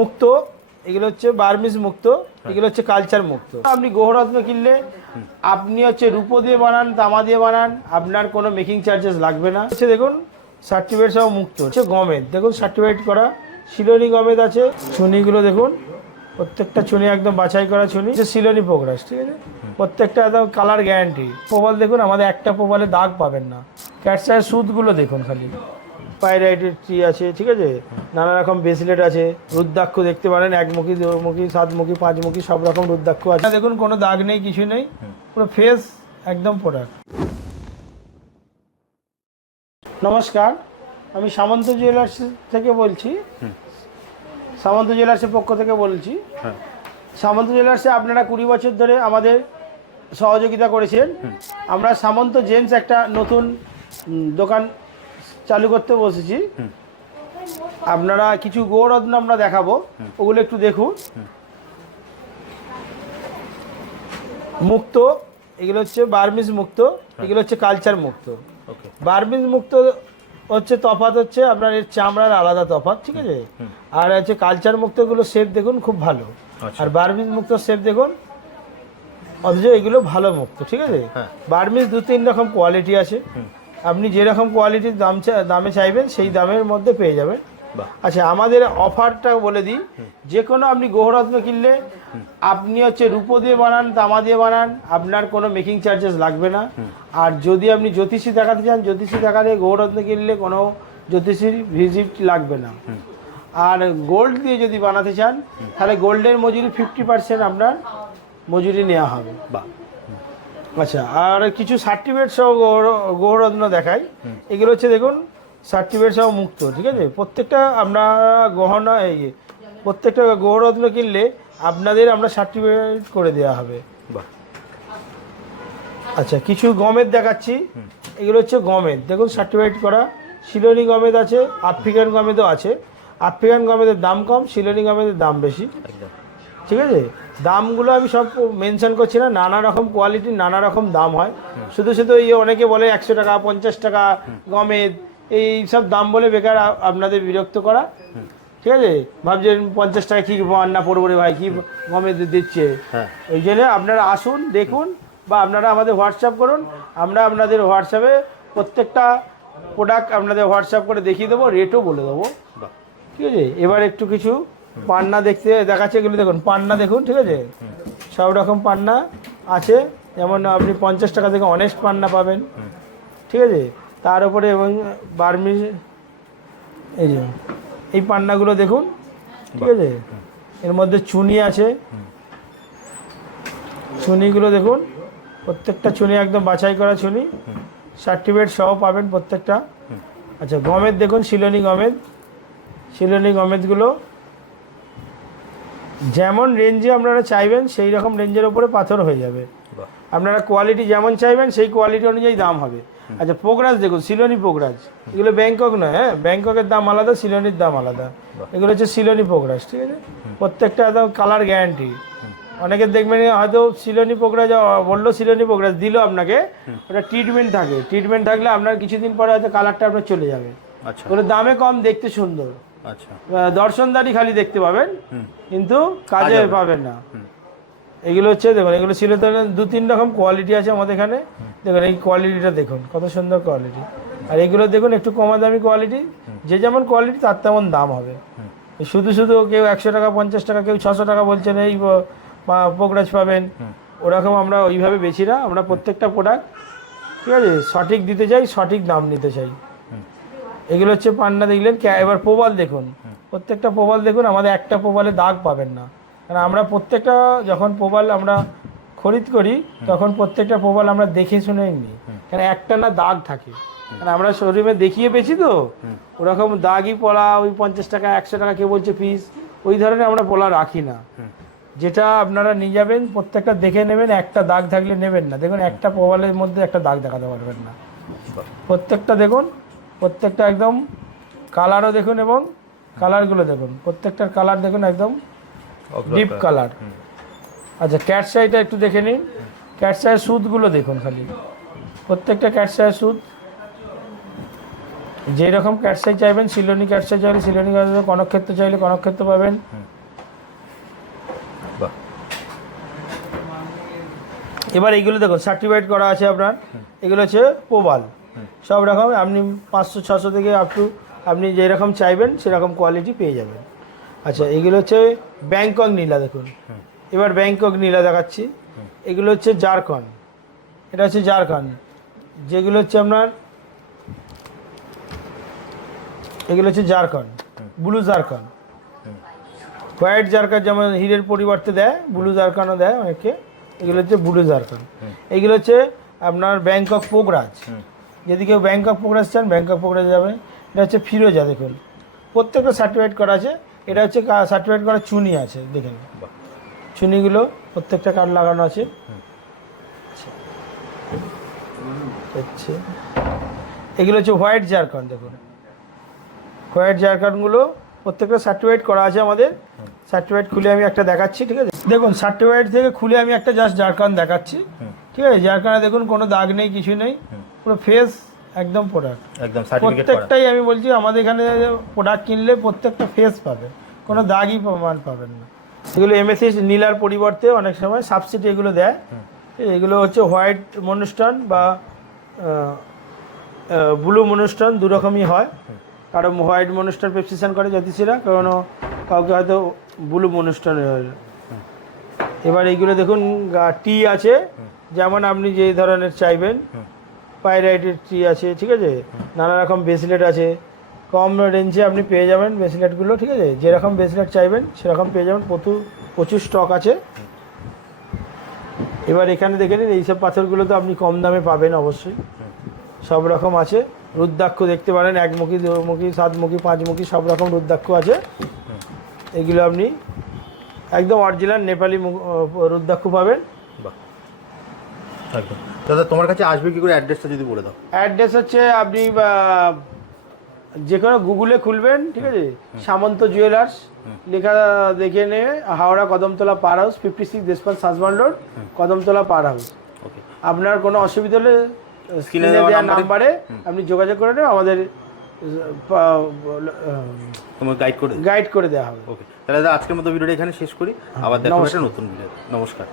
মুক্ত, এগুলো হচ্ছে বার্মিজ মুক্ত, এগুলো হচ্ছে কালচার মুক্ত। আপনি গহরত্ন কিনলে, আপনি হচ্ছে রূপো দিয়ে বানান, তামা দিয়ে বানান, আপনার কোনো মেকিং চার্জেস লাগবে না। হচ্ছে দেখুন সার্টিফিকেট সহ মুক্ত, হচ্ছে গমেদ দেখুন সার্টিফিকেট করা, শিলনি গমেদ আছে চুনিগুলো দেখুন, প্রত্যেকটা চুনি একদম বাছাই করা চুনি হচ্ছে শিলনি পোকরাস ঠিক আছে? প্রত্যেকটা একদম কালার গ্যারান্টি প্রবাল দেখুন, আমাদের একটা প্রবালে দাগ পাবেন না। ক্যাটসায়ের সুদগুলো দেখুন খালি। পাইরাইটের ট্রি আছে ঠিক আছে? নানা রকম ব্রেসলেট আছে রুদ্রাক্ষ দেখতে পারেন একমুখী দুমুখী সাতমুখী পাঁচমুখী সব রকম রুদ্রাক্ষ আছে। দেখুন কোনো দাগ নেই কিছু নেই পুরো ফেস একদম প্রোডাক্ট নমস্কার আমি সামন্ত জুয়েলার্স থেকে বলছি। সামন্ত জুয়েলার্সের পক্ষ থেকে বলছি। হ্যাঁ। সামন্ত জুয়েলার্সে আপনারা কুড়ি বছর ধরে আমাদের সহযোগিতা করেছেন। আমরা সামন্ত জেমস একটা নতুন দোকান চালু করতে বসেছি। আপনারা কিছু গৌরত্ন আমরা দেখাবো ওগুলো একটু দেখুন। মুক্ত এগুলো হচ্ছে বার্মিজ মুক্ত এগুলো হচ্ছে কালচার মুক্ত। বার্মিজ মুক্ত হচ্ছে তফাত হচ্ছে আপনার এর চামড়ার আলাদা তফাত ঠিক আছে? আর হচ্ছে কালচার মুক্তগুলো শেপ দেখুন খুব ভালো। আচ্ছা। আর বার্মিজ মুক্ত শেপ দেখুন অথচ এগুলো ভালো মুক্ত ঠিক আছে? হ্যাঁ। বার্মিজ দু তিন রকম কোয়ালিটি আছে। আপনি যেরকম কোয়ালিটির দাম দামে চাইবেন সেই দামের মধ্যে পেয়ে যাবেন। আচ্ছা আমাদের অফারটা বলে দিই। যে কোনো আপনি গহরত্ন কিনলে আপনি হচ্ছে রূপো দিয়ে বানান তামা দিয়ে বানান আপনার কোনো মেকিং চার্জেস লাগবে না। আর যদি আপনি জ্যোতিষী দেখাতে চান জ্যোতিষী দেখালে গহরত্ন কিনলে কোনো জ্যোতিষীর ভিজিট লাগবে না। আর গোল্ড দিয়ে যদি বানাতে চান তাহলে গোল্ডের মজুরি ফিফটি পার্সেন্ট আপনার মজুরি নেওয়া হবে। বাহ। আচ্ছা আর কিছু সার্টিফিকেট সহ গৌররত্ন দেখাই। এগুলো হচ্ছে দেখুন সার্টিফিকেট সহ মুক্ত ঠিক আছে? প্রত্যেকটা আমরা গহনা এই প্রত্যেকটা গৌররত্ন কিনলে আপনাদের আমরা সার্টিফিকেট করে দেওয়া হবে। আচ্ছা কিছু গমের দেখাচ্ছি। এগুলো হচ্ছে গমের। দেখুন সার্টিফিকেট করা। শিলনি গমেদ আছে আফ্রিকান গমেদও আছে। আফ্রিকান গমেদের দাম কম শিলনি গমেদের দাম বেশি। ঠিক আছে? দামগুলো আমি সব মেনশন করছি না নানা রকম কোয়ালিটির নানা রকম দাম হয়। শুধু শুধু এই অনেকে বলে একশো টাকা পঞ্চাশ টাকা গমের এই সব দাম বলে বেকার আপনাদের বিরক্ত করা। ঠিক আছে? ভাবছেন পঞ্চাশ টাকা কী রান্না পড়ব রে ভাই কী গমের দিচ্ছে? হ্যাঁ। ওই জন্য আপনারা আসুন দেখুন বা আপনারা আমাদের হোয়াটসঅ্যাপ করুন। আমরা আপনাদের হোয়াটসঅ্যাপে প্রত্যেকটা প্রোডাক্ট আপনাদের হোয়াটসঅ্যাপ করে দেখিয়ে দেবো রেটও বলে দেবো। ঠিক আছে? এবার একটু কিছু পান্না দেখতে দেখাচ্ছে এগুলো দেখুন পান্না দেখুন ঠিক আছে? সব রকম পান্না আছে যেমন আপনি পঞ্চাশ টাকা থেকে অনেস্ট পান্না পাবেন ঠিক আছে? তার উপরে এবং বার্মি এই যে এই পান্নাগুলো দেখুন ঠিক আছে? এর মধ্যে চুনি আছে। চুনিগুলো দেখুন প্রত্যেকটা চুনি একদম বাছাই করা চুনি। সার্টিফিকেট সহ পাবেন প্রত্যেকটা। আচ্ছা গমের দেখুন শিলনি গমের। শিলনি গমেদগুলো যেমন রেঞ্জে আপনারা চাইবেন সেই রকম রেঞ্জের ওপরে পাথর হয়ে যাবে। আপনারা কোয়ালিটি যেমন চাইবেন সেই কোয়ালিটি অনুযায়ী দাম হবে। আচ্ছা পোকরাজ দেখুন সিলোনি পোকরাজ এগুলো ব্যাংকক নয় হ্যাঁ? ব্যাংককের দাম আলাদা সিলোনির দাম আলাদা। এগুলো হচ্ছে সিলোনি পোকরাজ ঠিক আছে? প্রত্যেকটা একদম কালার গ্যারান্টি অনেকে দেখবেন হয়তো সিলোনি পোকরাজ বলল সিলোনি পোকরাজ দিল আপনাকে। ওটা ট্রিটমেন্ট থাকে। ট্রিটমেন্ট থাকলে আপনার কিছুদিন পরে হয়তো কালারটা আপনার চলে যাবে। আচ্ছা। ওগুলো দামে কম দেখতে সুন্দর। দর্শনদারি খালি দেখতে পাবেন কিন্তু কাজে কাজে পাবেন না। এগুলো হচ্ছে দেখুন এগুলো ছিল তো দু তিন রকম কোয়ালিটি আছে আমাদের এখানে। দেখুন এই কোয়ালিটিটা দেখুন কত সুন্দর কোয়ালিটি আর এগুলো দেখুন একটু কমা দামি কোয়ালিটি যে যেমন কোয়ালিটি তার তেমন দাম হবে। শুধু শুধু কেউ একশো টাকা পঞ্চাশ টাকা কেউ ছশো টাকা বলছেন এই পোকরাজ পাবেন। ওরকম আমরা ওইভাবে বেছি না আমরা প্রত্যেকটা প্রোডাক্ট ঠিক আছে সঠিক দিতে চাই সঠিক দাম নিতে চাই। এগুলো হচ্ছে পান্না দেখলেন এবার প্রবাল দেখুন। প্রত্যেকটা প্রবাল দেখুন আমাদের একটা প্রবালে দাগ পাবেন না। কারণ আমরা প্রত্যেকটা যখন প্রবাল আমরা খরিদ করি তখন প্রত্যেকটা প্রবাল আমরা দেখে শুনে নিই। কারণ একটা না দাগ থাকে। কারণ আমরা শোরুমে দেখিয়ে পেয়েছি তো। ওরকম দাগই পড়া ওই পঞ্চাশ টাকা একশো টাকা কে বলছে পিস ওই ধরনের আমরা পোলা রাখি না। যেটা আপনারা নিয়ে যাবেন প্রত্যেকটা দেখে নেবেন একটা দাগ থাকলে নেবেন না। দেখুন একটা প্রবালের মধ্যে একটা দাগ দেখাতে পারবেন না। প্রত্যেকটা দেখুন প্রত্যেকটা একদম কালারও দেখুন এবং কালারগুলো দেখুন। প্রত্যেকটার কালার দেখুন একদম ডিপ কালার আচ্ছা ক্যাটসাইটা একটু দেখে নিন। ক্যাটসাইয়ের সুদগুলো দেখুন খালি। প্রত্যেকটা ক্যাটসাইয়ের সুদ যে রকম ক্যাটসাই চাইবেন সিলোনি ক্যাটসাই চাইলে সিলোনি ক্যাটসাই কনকক্ষেত্র চাইলে কনকক্ষেত্র পাবেন। এবার এইগুলো দেখুন সার্টিফাইড করা আছে আপনার। এগুলো হচ্ছে পোবাল সব রকম আপনি পাঁচশো ছশো থেকে আপ টু আপনি যেরকম চাইবেন সেরকম কোয়ালিটি পেয়ে যাবেন। আচ্ছা এগুলো হচ্ছে ব্যাংকক নীলা দেখুন। এবার ব্যাংকক নীলা দেখাচ্ছি। এগুলো হচ্ছে জারকন এটা হচ্ছে জারকন যেগুলো হচ্ছে আপনার এগুলো হচ্ছে zircon blue zircon white zircon যেমন হিরের পরিবর্তে দেয় ব্লু জারকানও দেয় অনেকে এগুলো হচ্ছে ব্লু জারকান এগুলো হচ্ছে আপনার ব্যাংকক পোকরাজ যদি কেউ ব্যাংকক পোকরাজ চান ব্যাংকক পোকরাজ যাবেন এটা হচ্ছে ফিরোজা দেখুন। প্রত্যেকটা সার্টিফাইড করা আছে। এটা হচ্ছে সার্টিফাইড করা চুনি আছে দেখেন। চুনিগুলো প্রত্যেকটা কার্ড লাগানো আছে। হচ্ছে। এগুলো হচ্ছে হোয়াইট জারকান দেখুন। হোয়াইট জারকানগুলো প্রত্যেকটা সার্টিফাইড করা আছে আমাদের। সার্টিফাইড খুলে আমি একটা দেখাচ্ছি ঠিক আছে? দেখুন সার্টিফাইড থেকে খুলে আমি একটা জাস্ট জারকান দেখাচ্ছি। ঠিক আছে? জারকানে দেখুন কোনো দাগ নেই কিছু নেই। পুরো ফেস একদম প্রোডাক্ট একদম সার্টিফিকেট প্রত্যেকটাই আমি বলছি আমাদের এখানে প্রোডাক্ট কিনলে প্রত্যেকটা ফেস পাবে। কোনো দাগই প্রমাণ পাবেন না। এগুলো এমএসসি নীলার পরিবর্তে অনেক সময় সাবসিডি এগুলো দেয়। এগুলো হচ্ছে হোয়াইট মনুষ্ঠান বা ব্লু মনুষ্ঠান দু রকমই হয়। কারও হোয়াইট মনুষ্ঠান প্রেসক্রিপশন করে জ্যোতিষীরা কারণ কাউকে হয়তো ব্লু মনুষ্ঠান এবার এইগুলো দেখুন টি আছে। যেমন আপনি যে ধরনের চাইবেন। পাইরাইটের টি আছে, ঠিক আছে? নানা রকম ব্রেসলেট আছে। কম রেঞ্জে আপনি পেয়ে যাবেন ব্রেসলেটগুলো ঠিক আছে? যেরকম ব্রেসলেট চাইবেন, সেরকম পেয়ে যাবেন। প্রচুর প্রচুর স্টক আছে। এবার এখানে দেখে নিন, এইসব পাথরগুলো তো আপনি কম দামে পাবেন অবশ্যই। সব রকম আছে। রুদ্রাক্ষ দেখতে পারেন, একমুখী, দুমুখী, সাতমুখী, পাঁচমুখী, সব রকম রুদ্রাক্ষ আছে। এগুলো আপনি একদম অরিজিনাল নেপালি রুদ্রাক্ষ পাবেন। একদম দাদা তোমার কাছে আসবে কি করে অ্যাড্রেসটা যদি বলে দাও? অ্যাড্রেস হচ্ছে আপনি যে কোনো গুগলে খুলবেন ঠিক আছে? সামন্ত জুয়েলার্স লেখা দেখে নিয়ে Howrah Kadamtala power house fifty six দেশপাল সাজবান road Kadamtala power house. Okay আপনার কোনো অসুবিধা হলে স্ক্রিনে দেওয়া নাম্বারে- আপনি যোগাযোগ করে নেবেন আমাদের তোমার গাইড করে গাইড করে দেওয়া হবে। ওকে তাহলে আজকের মতো ভিডিওটা এখানে শেষ করি। আবার দেখা হবে নতুন ভিডিও নমস্কার।